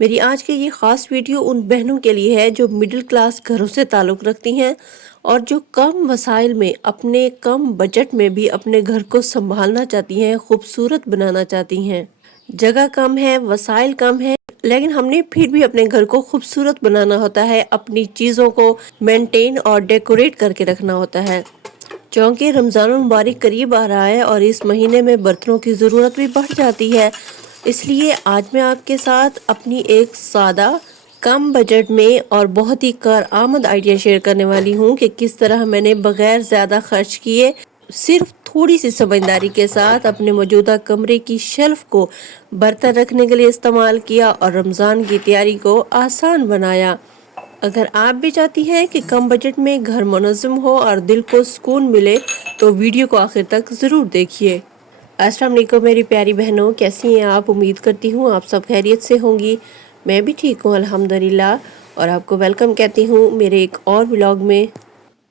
میری آج کی یہ خاص ویڈیو ان بہنوں کے لیے ہے جو مڈل کلاس گھروں سے تعلق رکھتی ہیں اور جو کم وسائل میں اپنے کم بجٹ میں بھی اپنے گھر کو سنبھالنا چاہتی ہیں، خوبصورت بنانا چاہتی ہیں۔ جگہ کم ہے، وسائل کم ہے، لیکن ہم نے پھر بھی اپنے گھر کو خوبصورت بنانا ہوتا ہے، اپنی چیزوں کو مینٹین اور ڈیکوریٹ کر کے رکھنا ہوتا ہے۔ چونکہ رمضان المبارک قریب آ رہا ہے اور اس مہینے میں برتنوں کی ضرورت بھی بڑھ جاتی ہے، اس لیے آج میں آپ کے ساتھ اپنی ایک سادہ، کم بجٹ میں اور بہت ہی کارآمد آئیڈیا شیئر کرنے والی ہوں کہ کس طرح میں نے بغیر زیادہ خرچ کیے صرف تھوڑی سی سمجھداری کے ساتھ اپنے موجودہ کمرے کی شیلف کو برتن رکھنے کے لیے استعمال کیا اور رمضان کی تیاری کو آسان بنایا۔ اگر آپ بھی چاہتی ہیں کہ کم بجٹ میں گھر منظم ہو اور دل کو سکون ملے تو ویڈیو کو آخر تک ضرور دیکھیے۔ السلام علیکم میری پیاری بہنوں، کیسی ہیں آپ؟ امید کرتی ہوں آپ سب خیریت سے ہوں گی۔ میں بھی ٹھیک ہوں الحمدللہ، اور آپ کو ویلکم کہتی ہوں میرے ایک اور ولاگ میں۔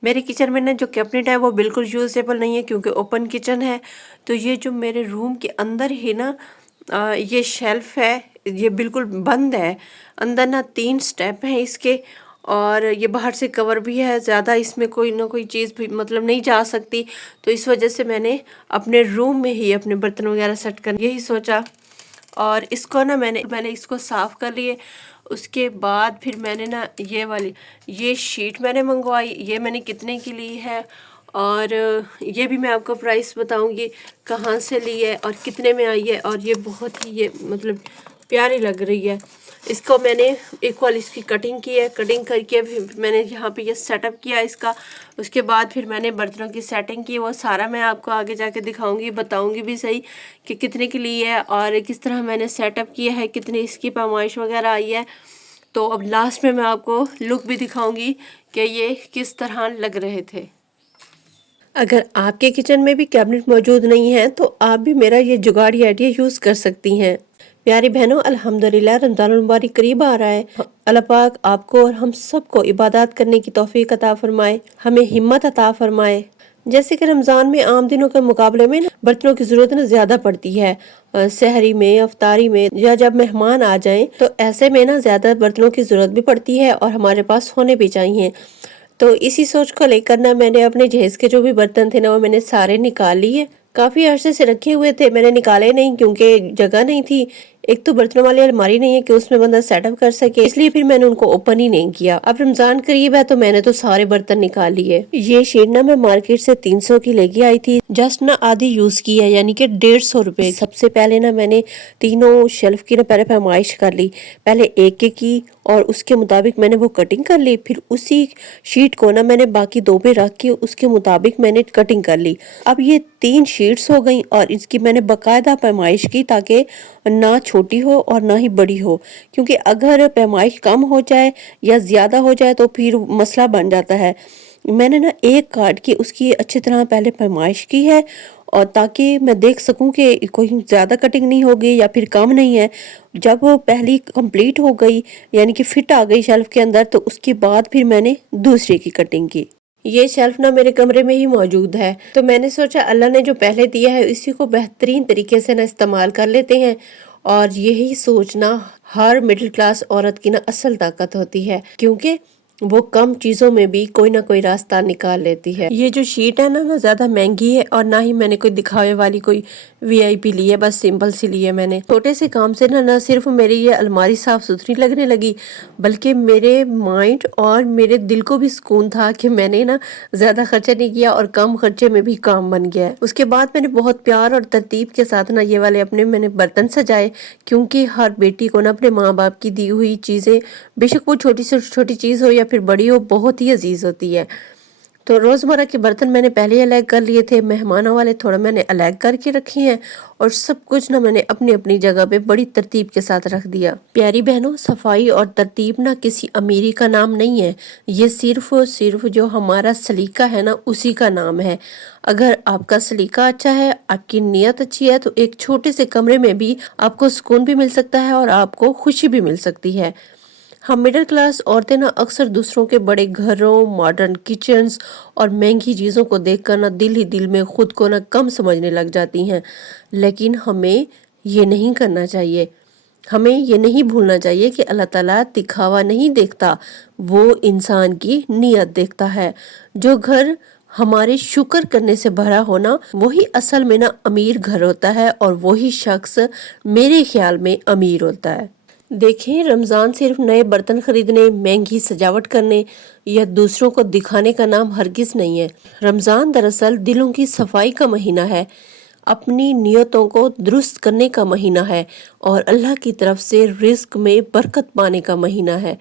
میرے کچن میں جو کیبنٹ ہے وہ بالکل یوزیبل نہیں ہے کیونکہ اوپن کچن ہے، تو یہ جو میرے روم کے اندر ہی یہ شیلف ہے، یہ بالکل بند ہے۔ اندر 3 سٹیپ ہیں اس کے، اور یہ باہر سے کور بھی ہے، زیادہ اس میں کوئی نہ کوئی چیز بھی نہیں جا سکتی، تو اس وجہ سے میں نے اپنے روم میں ہی اپنے برتن وغیرہ سیٹ کر یہی سوچا۔ اور اس کو میں نے اس کو صاف کر لیے۔ اس کے بعد پھر میں نے یہ شیٹ میں نے منگوائی، یہ میں نے کتنے کی لی ہے اور یہ بھی میں آپ کو پرائس بتاؤں گی کہاں سے لی ہے اور کتنے میں آئی ہے، اور یہ بہت ہی پیاری لگ رہی ہے۔ اس کو میں نے ایکوال اس کی کٹنگ کی ہے، کٹنگ کر کے میں نے یہاں پہ یہ سیٹ اپ کیا اس کا۔ اس کے بعد پھر میں نے برتنوں کی سیٹنگ کی، وہ سارا میں آپ کو آگے جا کے دکھاؤں گی، بتاؤں گی بھی صحیح کہ کتنے کی لی ہے اور کس طرح میں نے سیٹ اپ کیا ہے، کتنی اس کی پیمائش وغیرہ آئی ہے۔ تو اب لاسٹ میں آپ کو لک بھی دکھاؤں گی کہ یہ کس طرح لگ رہے تھے۔ اگر آپ کے کچن میں بھی کیبنٹ موجود نہیں ہے تو آپ بھی میرا یہ جگاڑی آئیڈیا یوز کر سکتی ہیں۔ پیاری بہنوں، الحمدللہ رمضان المبارک قریب آ رہا ہے۔ اللہ پاک آپ کو اور ہم سب کو عبادات کرنے کی توفیق عطا فرمائے، ہمیں ہمت عطا فرمائے۔ جیسے کہ رمضان میں عام دنوں کے مقابلے میں برتنوں کی ضرورت زیادہ پڑتی ہے، سحری میں، افطاری میں، یا جب مہمان آ جائیں تو ایسے میں زیادہ برتنوں کی ضرورت بھی پڑتی ہے اور ہمارے پاس ہونے بھی چاہیے۔ تو اسی سوچ کو لے کر میں نے اپنے جہیز کے جو بھی برتن تھے وہ میں نے سارے نکال لیے۔ کافی عرصے سے رکھے ہوئے تھے، میں نے نکالے نہیں کیونکہ جگہ نہیں تھی۔ ایک تو برتنوں والی الماری نہیں ہے کہ اس میں بندہ سیٹ اپ کر سکے، اس لیے پھر میں نے ان کو اوپن ہی نہیں کیا۔ اب رمضان قریب ہے تو میں نے تو سارے برتن نکال لیے۔ یہ شیٹ میں مارکیٹ سے 300 کی لے کے آئی تھی، جسٹ آدھی یوز کی ہے، یعنی کہ 150 روپے۔ سب سے پہلے میں نے تینوں شیلف کی پہلے پیمائش کر لی، پہلے ایک کی اور اس کے مطابق میں نے وہ کٹنگ کر لی، پھر اسی شیٹ کو میں نے باقی 2 پہ رکھ کے اس کے مطابق میں نے کٹنگ کر لی۔ اب یہ 3 شیٹس ہو گئیں اور اس کی میں نے باقاعدہ پیمائش کی تاکہ نہ چھوٹی ہو اور نہ ہی بڑی ہو، کیونکہ اگر پیمائش کم ہو جائے یا زیادہ ہو جائے تو پھر مسئلہ بن جاتا ہے۔ میں نے ایک کاٹ کے اس کی اچھی طرح پہلے پیمائش کی ہے، اور تاکہ میں دیکھ سکوں کہ کوئی زیادہ کٹنگ نہیں ہوگی یا پھر کم نہیں ہے۔ جب وہ پہلی کمپلیٹ ہو گئی، یعنی کہ فٹ آ گئی شیلف کے اندر، تو اس کے بعد پھر میں نے دوسری کی کٹنگ کی۔ یہ شیلف میرے کمرے میں ہی موجود ہے، تو میں نے سوچا اللہ نے جو پہلے دیا ہے اسی کو بہترین طریقے سے استعمال کر لیتے ہیں، اور یہی سوچنا ہر مڈل کلاس عورت کی اصل طاقت ہوتی ہے، کیونکہ وہ کم چیزوں میں بھی کوئی نہ کوئی راستہ نکال لیتی ہے۔ یہ جو شیٹ ہے نہ زیادہ مہنگی ہے اور نہ ہی میں نے کوئی دکھاوے والی کوئی VIP لی ہے، بس سمپل سی لی ہے میں نے۔ چھوٹے سے کام سے نہ صرف میری یہ الماری صاف ستھری لگنے لگی، بلکہ میرے مائنڈ اور میرے دل کو بھی سکون تھا کہ میں نے زیادہ خرچہ نہیں کیا اور کم خرچے میں بھی کام بن گیا ہے۔ اس کے بعد میں نے بہت پیار اور ترتیب کے ساتھ یہ والے میں نے برتن سجائے، کیونکہ ہر بیٹی کو اپنے ماں باپ کی دی ہوئی چیزیں، بے شک وہ چھوٹی سے چھوٹی چیز ہو یا پھر بڑی ہو، بہت ہی عزیز ہوتی ہے۔ تو روزمرہ کے برتن میں نے پہلے الگ کر لیے تھے، مہمانوں والے تھوڑا میں نے الگ کر کے رکھے ہیں، اور سب کچھ میں نے اپنی اپنی جگہ پہ بڑی ترتیب کے ساتھ رکھ دیا۔ پیاری بہنوں، صفائی اور ترتیب کسی امیری کا نام نہیں ہے، یہ صرف جو ہمارا سلیقہ ہے اسی کا نام ہے۔ اگر آپ کا سلیقہ اچھا ہے، آپ کی نیت اچھی ہے، تو ایک چھوٹے سے کمرے میں بھی آپ کو سکون بھی مل سکتا ہے اور آپ کو خوشی بھی مل سکتی ہے۔ ہم مڈل کلاس عورتیں اکثر دوسروں کے بڑے گھروں، ماڈرن کچنز اور مہنگی چیزوں کو دیکھ کر دل ہی دل میں خود کو کم سمجھنے لگ جاتی ہیں، لیکن ہمیں یہ نہیں کرنا چاہیے۔ ہمیں یہ نہیں بھولنا چاہیے کہ اللہ تعالیٰ دکھاوا نہیں دیکھتا، وہ انسان کی نیت دیکھتا ہے۔ جو گھر ہمارے شکر کرنے سے بھرا ہونا، وہی اصل میں نا امیر گھر ہوتا ہے، اور وہی شخص میرے خیال میں امیر ہوتا ہے۔ دیکھیں، رمضان صرف نئے برتن خریدنے، مہنگی سجاوٹ کرنے یا دوسروں کو دکھانے کا نام ہرگز نہیں ہے۔ رمضان دراصل دلوں کی صفائی کا مہینہ ہے، اپنی نیتوں کو درست کرنے کا مہینہ ہے، اور اللہ کی طرف سے رزق میں برکت پانے کا مہینہ ہے۔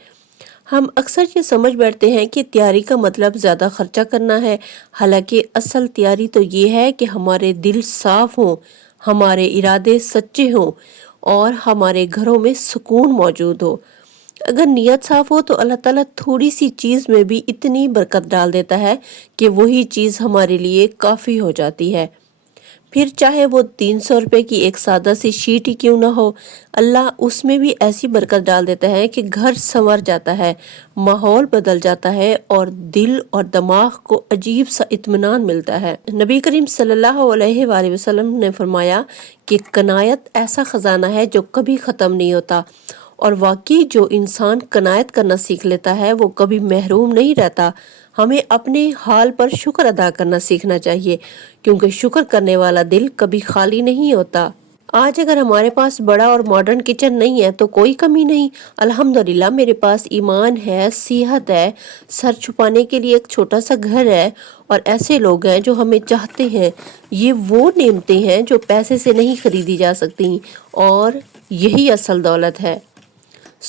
ہم اکثر یہ سمجھ بیٹھتے ہیں کہ تیاری کا مطلب زیادہ خرچہ کرنا ہے، حالانکہ اصل تیاری تو یہ ہے کہ ہمارے دل صاف ہوں، ہمارے ارادے سچے ہوں، اور ہمارے گھروں میں سکون موجود ہو۔ اگر نیت صاف ہو تو اللہ تعالیٰ تھوڑی سی چیز میں بھی اتنی برکت ڈال دیتا ہے کہ وہی چیز ہمارے لیے کافی ہو جاتی ہے۔ پھر چاہے وہ 300 روپے کی ایک سادہ سی شیٹ ہی کیوں نہ ہو، اللہ اس میں بھی ایسی برکت ڈال دیتا ہے کہ گھر سنور جاتا ہے، ماحول بدل جاتا ہے، اور دل اور دماغ کو عجیب سا اطمینان ملتا ہے۔ نبی کریم صلی اللہ علیہ وآلہ وسلم نے فرمایا کہ قناعت ایسا خزانہ ہے جو کبھی ختم نہیں ہوتا، اور واقعی جو انسان قناعت کرنا سیکھ لیتا ہے وہ کبھی محروم نہیں رہتا۔ ہمیں اپنے حال پر شکر ادا کرنا سیکھنا چاہیے، کیونکہ شکر کرنے والا دل کبھی خالی نہیں ہوتا۔ آج اگر ہمارے پاس بڑا اور ماڈرن کچن نہیں ہے تو کوئی کمی نہیں، الحمدللہ میرے پاس ایمان ہے، صحت ہے، سر چھپانے کے لیے ایک چھوٹا سا گھر ہے، اور ایسے لوگ ہیں جو ہمیں چاہتے ہیں۔ یہ وہ نعمتیں ہیں جو پیسے سے نہیں خریدی جا سکتی، اور یہی اصل دولت ہے۔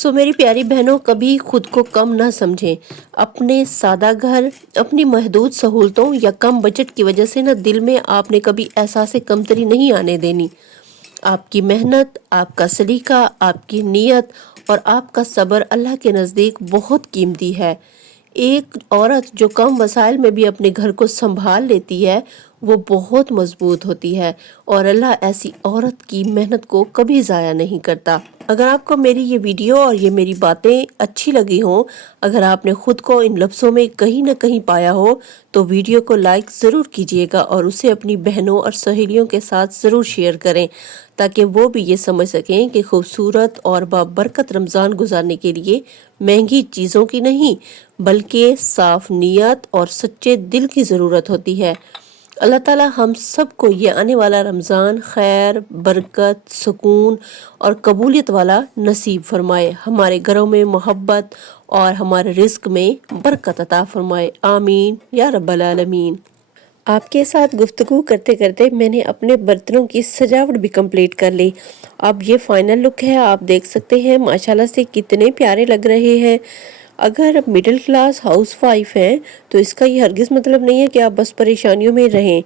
میری پیاری بہنوں، کبھی خود کو کم نہ سمجھیں۔ اپنے سادہ گھر، اپنی محدود سہولتوں یا کم بجٹ کی وجہ سے دل میں آپ نے کبھی احساس کمتری نہیں آنے دینی۔ آپ کی محنت، آپ کا سلیقہ، آپ کی نیت اور آپ کا صبر اللہ کے نزدیک بہت قیمتی ہے۔ ایک عورت جو کم وسائل میں بھی اپنے گھر کو سنبھال لیتی ہے وہ بہت مضبوط ہوتی ہے، اور اللہ ایسی عورت کی محنت کو کبھی ضائع نہیں کرتا۔ اگر آپ کو میری یہ ویڈیو اور یہ میری باتیں اچھی لگی ہوں، اگر آپ نے خود کو ان لفظوں میں کہیں نہ کہیں پایا ہو تو ویڈیو کو لائک ضرور کیجیے گا، اور اسے اپنی بہنوں اور سہیلیوں کے ساتھ ضرور شیئر کریں، تاکہ وہ بھی یہ سمجھ سکیں کہ خوبصورت اور بابرکت رمضان گزارنے کے لیے مہنگی چیزوں کی نہیں بلکہ صاف نیت اور سچے دل کی ضرورت ہوتی ہے۔ اللہ تعالیٰ ہم سب کو یہ آنے والا رمضان خیر، برکت، سکون اور قبولیت والا نصیب فرمائے، ہمارے گھروں میں محبت اور ہمارے رزق میں برکت عطا فرمائے، آمین یا رب العالمین۔ آپ کے ساتھ گفتگو کرتے کرتے میں نے اپنے برتنوں کی سجاوٹ بھی کمپلیٹ کر لی۔ اب یہ فائنل لک ہے، آپ دیکھ سکتے ہیں ماشاءاللہ سے کتنے پیارے لگ رہے ہیں۔ اگر مڈل کلاس ہاؤس وائف ہیں تو اس کا یہ ہرگز مطلب نہیں ہے کہ آپ بس پریشانیوں میں رہیں۔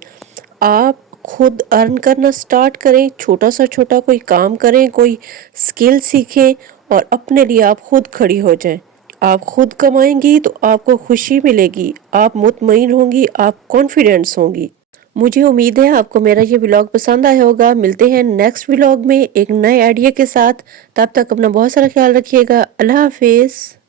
آپ خود ارن کرنا سٹارٹ کریں، چھوٹا سا چھوٹا کوئی کام کریں، کوئی سکل سیکھیں، اور اپنے لیے آپ خود کھڑی ہو جائیں۔ آپ خود کمائیں گی تو آپ کو خوشی ملے گی، آپ مطمئن ہوں گی، آپ کانفیڈنس ہوں گی۔ مجھے امید ہے آپ کو میرا یہ ولاگ پسند آیا ہوگا۔ ملتے ہیں نیکسٹ ولاگ میں ایک نئے آئیڈیا کے ساتھ، تب تک اپنا بہت سارا خیال رکھیے گا۔ اللہ حافظ۔